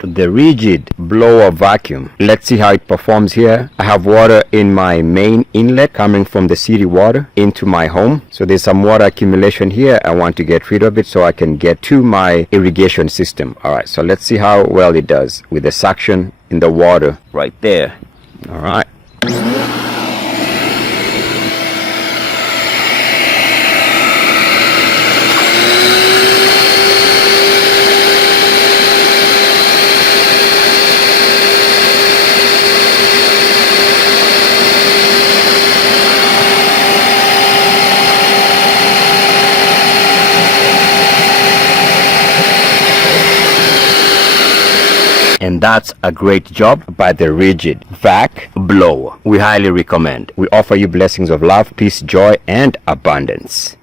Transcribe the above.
the RIDGID blower vacuum. Let's see how it performs here. I have water in my main inlet coming from the city water into my home. So there's some water accumulation here. I want to get rid of it so I can get to my irrigation system. All right, so let's see how well it does with the suction in the water right there. All right. And that's a great job by the RIDGID vac blower. We highly recommend. We offer you blessings of love, peace, joy, and abundance.